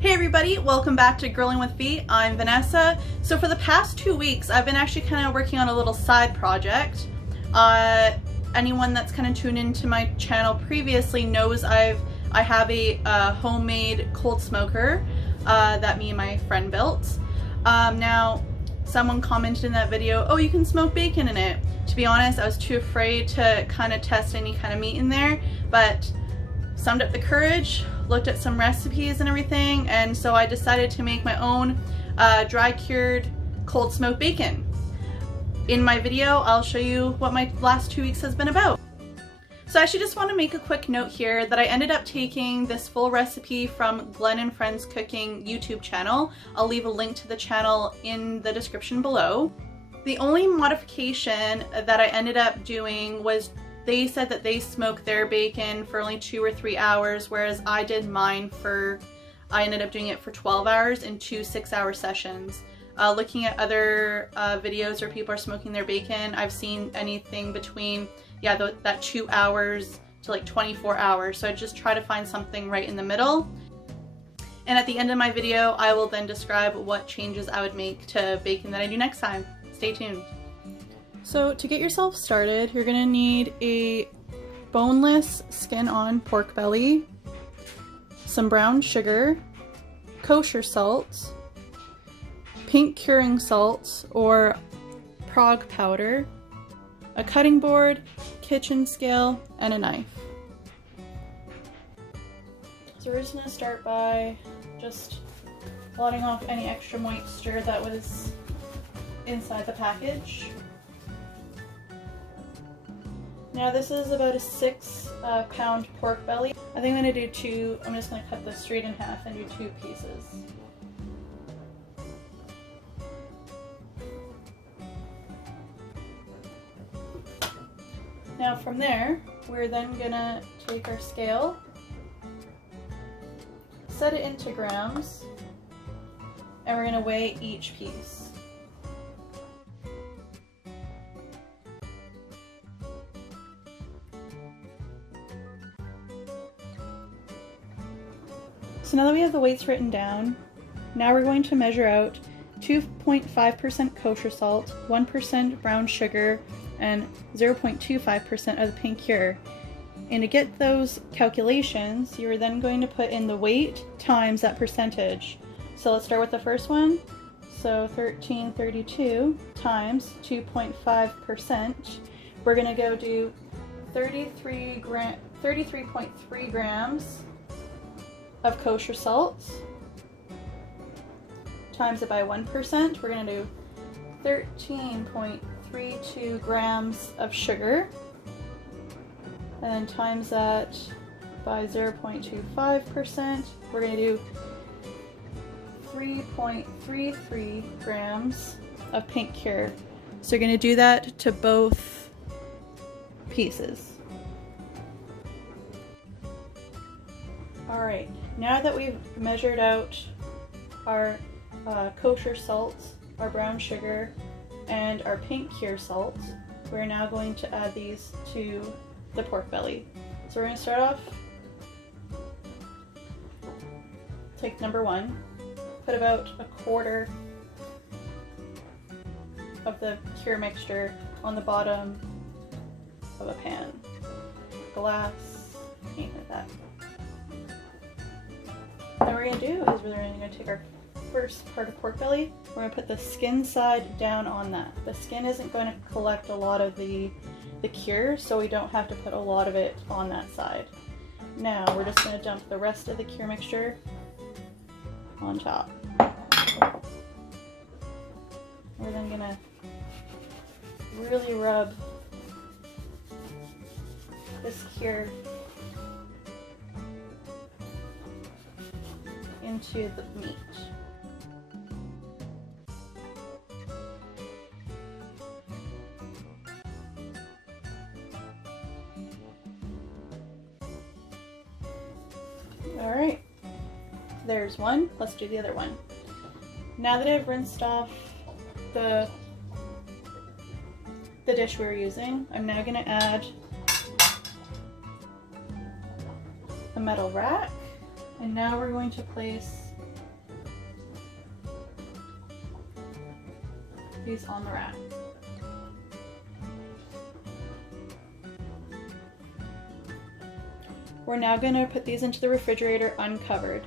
Hey everybody, welcome back to Grilling with V. I'm Vanessa. So for the past 2 weeks, I've been actually kind of working on a little side project. Anyone that's kind of tuned into my channel previously knows I have a homemade cold smoker that me and my friend built. Now, someone commented in that video, oh, you can smoke bacon in it. To be honest, I was too afraid to kind of test any kind of meat in there, but summed up the courage, looked at some recipes and everything, and so I decided to make my own dry cured cold smoked bacon. In my video, I'll show you what my last 2 weeks has been about. So I actually just want to make a quick note here that I ended up taking this full recipe from Glen and Friends Cooking YouTube channel. I'll leave a link to the channel in the description below. The only modification that I ended up doing was they said that they smoke their bacon for only 2 or 3 hours, whereas I did mine I ended up doing it for 12 hours in 2 6-hour sessions. Looking at other videos where people are smoking their bacon, I've seen anything between, that 2 hours to like 24 hours. So I just try to find something right in the middle. And at the end of my video, I will then describe what changes I would make to bacon that I do next time. Stay tuned. So to get yourself started, you're gonna need a boneless, skin-on pork belly, some brown sugar, kosher salt, pink curing salt or Prague powder, a cutting board, kitchen scale, and a knife. So we're just gonna start by just blotting off any extra moisture that was inside the package. Now this is about a 6-pound pork belly. I think I'm gonna do 2. I'm just gonna cut this straight in half and do 2 pieces. Now from there, we're then gonna take our scale, set it into grams, and we're gonna weigh each piece. So now that we have the weights written down, now we're going to measure out 2.5% kosher salt, 1% brown sugar, and 0.25% of the pink cure. And to get those calculations, you're then going to put in the weight times that percentage. So let's start with the first one. So 1332 times 2.5%. We're going to go do 33.3 grams of kosher salt, times it by 1%. We're going to do 13.32 grams of sugar, and then times that by 0.25%. We're going to do 3.33 grams of pink cure. So you're going to do that to both pieces. Alright, now that we've measured out our kosher salt, our brown sugar, and our pink cure salt, we're now going to add these to the pork belly. So we're going to start off, take number 1, put about a quarter of the cure mixture on the bottom of a pan, glass, anything like that. What we're going to do is we're going to take our first part of pork belly, we're going to put the skin side down on that. The skin isn't going to collect a lot of the cure, so we don't have to put a lot of it on that side. Now we're just going to dump the rest of the cure mixture on top. We're then going to really rub this cure into the meat. Alright, there's one. Let's do the other one. Now that I've rinsed off the dish we were using, I'm now going to add a metal rack, and now we're going to place these on the rack. We're now going to put these into the refrigerator uncovered.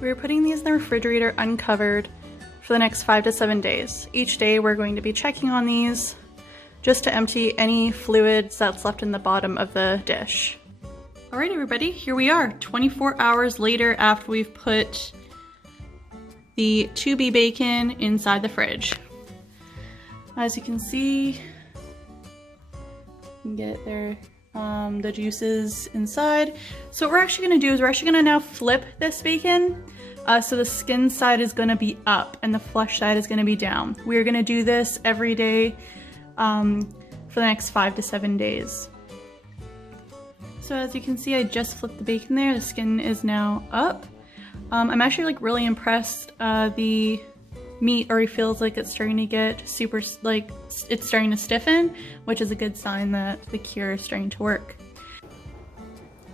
We're putting these in the refrigerator uncovered for the next 5 to 7 days. Each day we're going to be checking on these just to empty any fluids that's left in the bottom of the dish. Alright everybody, here we are 24 hours later after we've put the to-be bacon inside the fridge. As you can see, you can get there the juices inside. So what we're actually going to do is we're actually going to now flip this bacon. So the skin side is going to be up and the flesh side is going to be down. We're going to do this every day for the next 5 to 7 days. So as you can see, I just flipped the bacon there. The skin is now up. I'm actually like really impressed. The meat already feels like it's starting to get super, like it's starting to stiffen, which is a good sign that the cure is starting to work.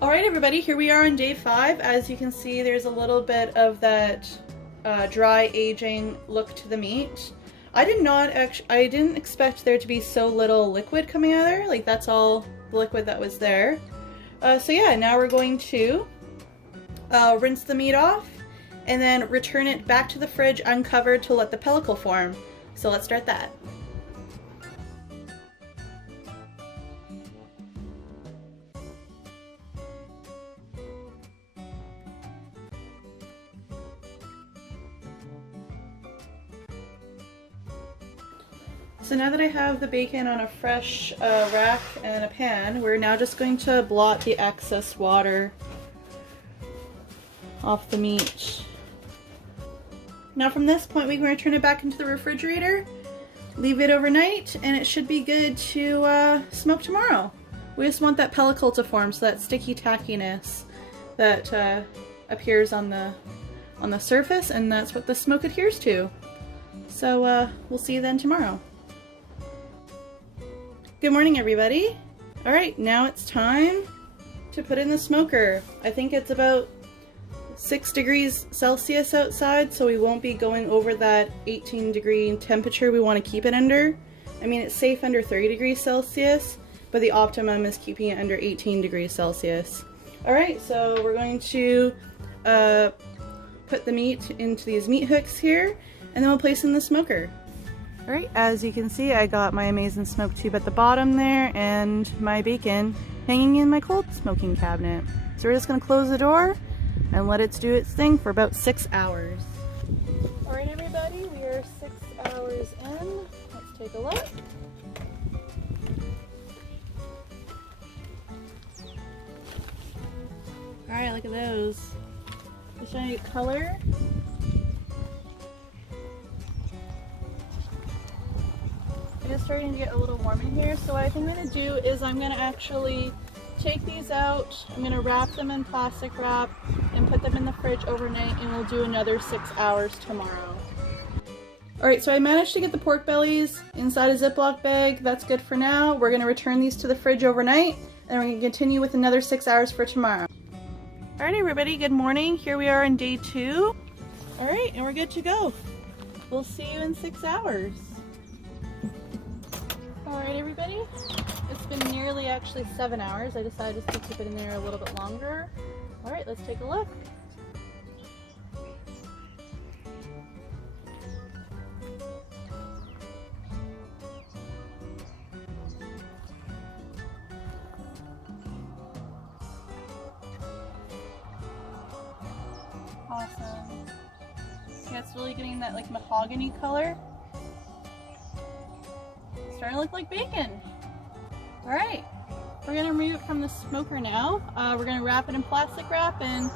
Alright everybody, here we are on day 5. As you can see, there's a little bit of that dry aging look to the meat. I didn't expect there to be so little liquid coming out of there. Like that's all the liquid that was there. So yeah, now we're going to rinse the meat off and then return it back to the fridge uncovered to let the pellicle form. So let's start that. So now that I have the bacon on a fresh rack and a pan, we're now just going to blot the excess water off the meat. Now from this point, we're going to turn it back into the refrigerator, leave it overnight, and it should be good to smoke tomorrow. We just want that pellicle to form, so that sticky tackiness that appears on the surface, and that's what the smoke adheres to. So we'll see you then tomorrow. Good morning everybody. Alright, now it's time to put in the smoker. I think it's about 6 degrees Celsius outside, so we won't be going over that 18-degree temperature we want to keep it under. I mean, it's safe under 30 degrees Celsius, but the optimum is keeping it under 18 degrees Celsius. Alright, so we're going to put the meat into these meat hooks here, and then we'll place in the smoker. Alright, as you can see, I got my amazing smoke tube at the bottom there, and my bacon hanging in my cold smoking cabinet. So we're just going to close the door and let it do its thing for about 6 hours. Alright everybody, we are 6 hours in. Let's take a look. Alright, look at those. The shiny color. It is starting to get a little warm in here, so what I think I'm going to do is I'm going to actually take these out, I'm going to wrap them in plastic wrap and put them in the fridge overnight, and we'll do another 6 hours tomorrow. Alright, so I managed to get the pork bellies inside a Ziploc bag. That's good for now. We're going to return these to the fridge overnight, and we're going to continue with another 6 hours for tomorrow. Alright everybody, good morning. Here we are on day 2. Alright, and we're good to go. We'll see you in 6 hours. Alright everybody, it's been nearly actually 7 hours. I decided just to keep it in there a little bit longer. Alright, let's take a look. Awesome. Yeah, it's really getting that like mahogany color. Starting to look like bacon. Alright, we're going to remove it from the smoker now. We're going to wrap it in plastic wrap and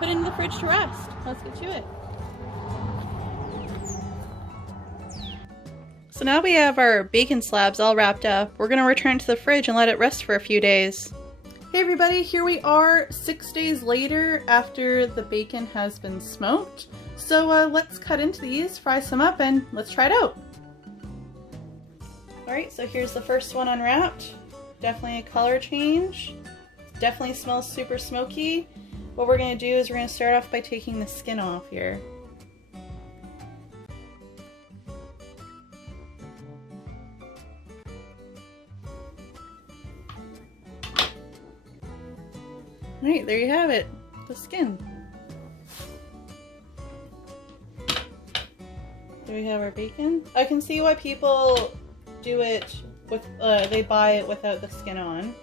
put it in the fridge to rest. Let's get to it. So now we have our bacon slabs all wrapped up. We're going to return it to the fridge and let it rest for a few days. Hey everybody, here we are 6 days later after the bacon has been smoked. So let's cut into these, fry some up, and let's try it out. Alright, so here's the first one unwrapped. Definitely a color change. Definitely smells super smoky. What we're going to do is we're going to start off by taking the skin off here. Alright, there you have it. The skin. There we have our bacon. I can see why people do it with, they buy it without the skin on.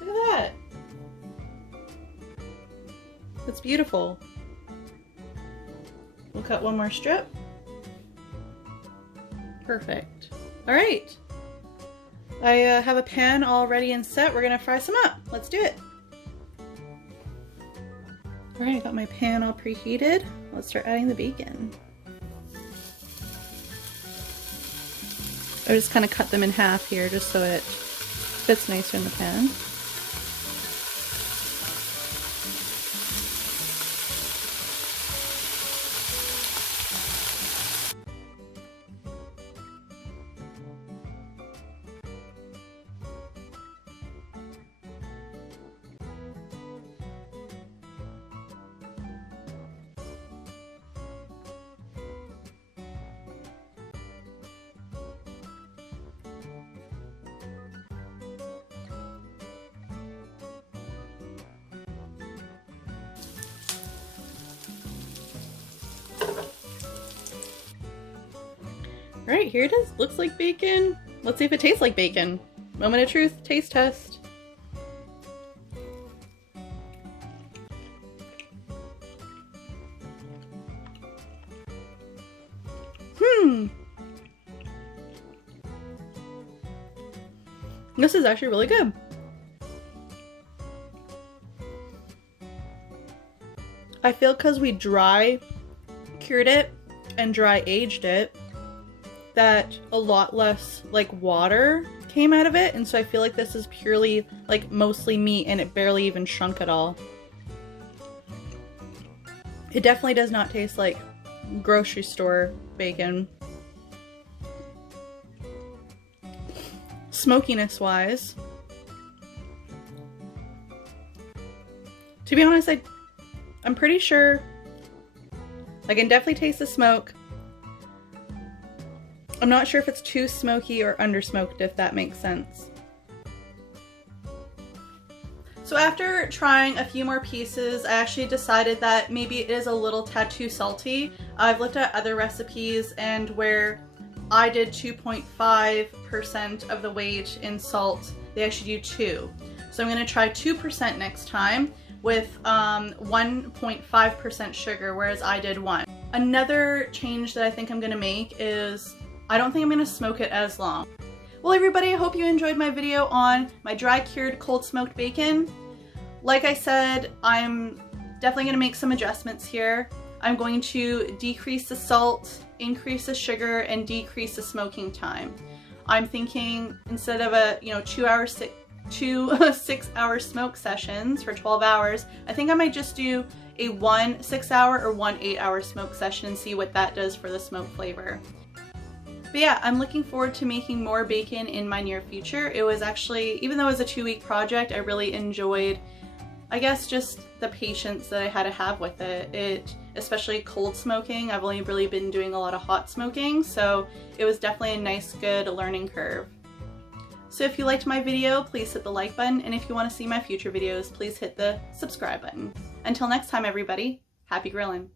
Look at that. It's beautiful. We'll cut one more strip. Perfect. All right. I have a pan all ready and set. We're gonna fry some up. Let's do it. All right, I got my pan all preheated. Let's start adding the bacon. I just kind of cut them in half here just so it fits nicer in the pan. Alright, here it is. Looks like bacon. Let's see if it tastes like bacon. Moment of truth, taste test. This is actually really good. I feel because we dry cured it and dry aged it, that a lot less like water came out of it, and so I feel like this is purely like mostly meat and it barely even shrunk at all. It definitely does not taste like grocery store bacon. Smokiness wise, to be honest, I'm pretty sure I can definitely taste the smoke. I'm not sure if it's too smoky or undersmoked, if that makes sense. So after trying a few more pieces, I actually decided that maybe it is a little tad too salty. I've looked at other recipes and where I did 2.5% of the weight in salt, they actually do 2. So I'm going to try 2% next time with 1.5% sugar, whereas I did 1. Another change that I think I'm going to make is I don't think I'm going to smoke it as long. Well everybody, I hope you enjoyed my video on my dry cured cold smoked bacon. Like I said, I'm definitely going to make some adjustments here. I'm going to decrease the salt, increase the sugar, and decrease the smoking time. I'm thinking instead of a 2 6-hour smoke sessions for 12 hours, I think I might just do a 1 6-hour or 1 8-hour smoke session and see what that does for the smoke flavor. But yeah, I'm looking forward to making more bacon in my near future. It was actually, even though it was a 2-week project, I really enjoyed, I guess, just the patience that I had to have with it. Especially cold smoking. I've only really been doing a lot of hot smoking, so it was definitely a nice, good learning curve. So if you liked my video, please hit the like button, and if you want to see my future videos, please hit the subscribe button. Until next time everybody, happy grilling!